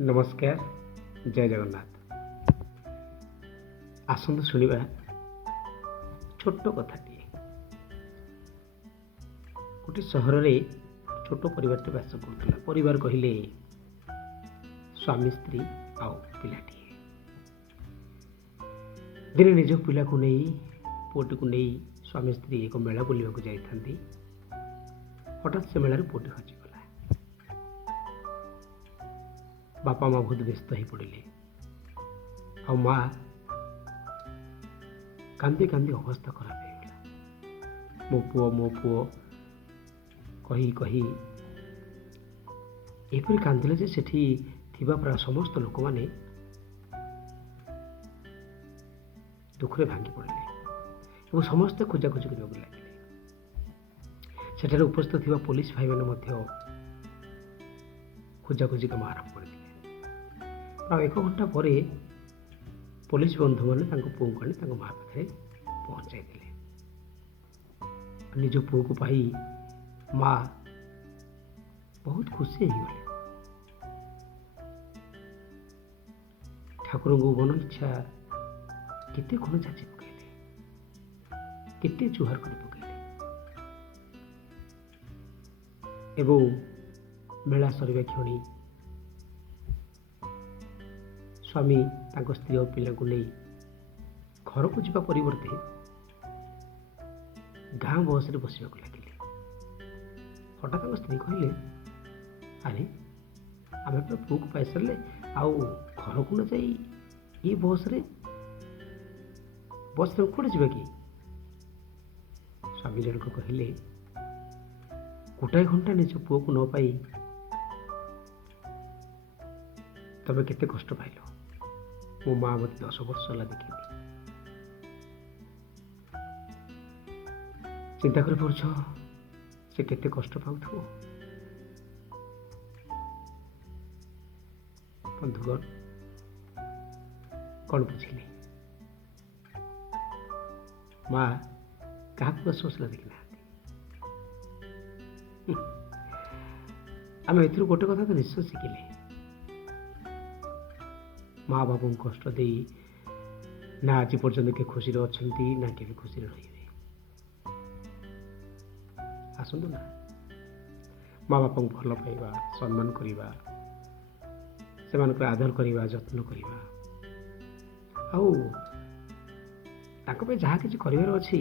नमस्कार जय जगन्नाथ। आसंतु शुणिबा छोट कथाटी। गोटे सहर में छोट परिवार बास करुला। परिवार कहले स्वामी स्त्री आउ पिलाटी। दिने निज पिला को नहीं पुटी को नहीं स्वामी स्त्री एक मेला बुलवाक जाती। हठात से मेलार पुटी हजिगला। बापा माँ बहुत व्यस्त हो पड़े। आ माँ कांदी कांदी अवस्था खराब हो गला। मो पुओ कही कही एपरी कांदिले जे सेठी थिबा प्राय समस्त लोक माने दुखरे भांगी पड़े और समस्ते खोजाखोजी करने लगे। सेठार उपस्थित थिबा पुलिस भाई मैंने खोजाखोजी काम आरंभ कर। प्राय 1 घंटा पर पुलिस बंधु मैंने पुओ को आनी माँ पाखे पहुँचाई दिले। निज पुओ को पाई माँ बहुत खुशी हो गले। ठाकुर को मन इच्छा केते कौन जाची पकड़े, केते जुहार कर पकड़े। एवं मेला सरिबा क्षणी स्वामी तांको स्त्री और पिला को नहीं घर को जावा परिवर्ते गाँ बस रे बसवा लगे। हठात स्त्री कहले, अरे आम पुओ को पाई सारे आउ घर को न जाई ये बस रे कौटे जा कि। स्वामी जनक कहले, गोटाए घंटा निज पुओ को न पाई तबे केते कष्ट पाइल। मो माँ मत 10 वर्ष है देखी। चिंता कर पड़छ से केते कष्ट पाउथो। बंधुगण कौन बुझिले माँ क्या 10 वर्ष देखी ना। आम ए गोटे कथा तो निश्चय शिखिले, माँ बापू कष्ट दे ना आज पर्यंत के खुशी अच्छा ना के खुशी रे। आसतु ना माँ बापा को भल पाइबा, सम्मान करवा, से आदर करवा, जत्न करवा, आउ जहाँ किसी करार अच्छी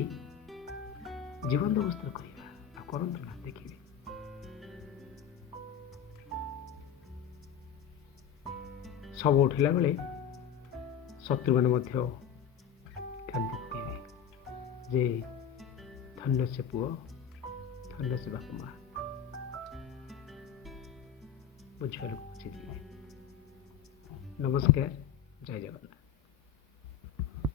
जीवन अवस्था करवा करंतु ना। देखिए सब उठिला बेले शत्रु मैंने कांदी पकेबे जे धन्य से पुओ, धन्य से बापा माँ। बुझे। नमस्कार जय जगन्नाथ।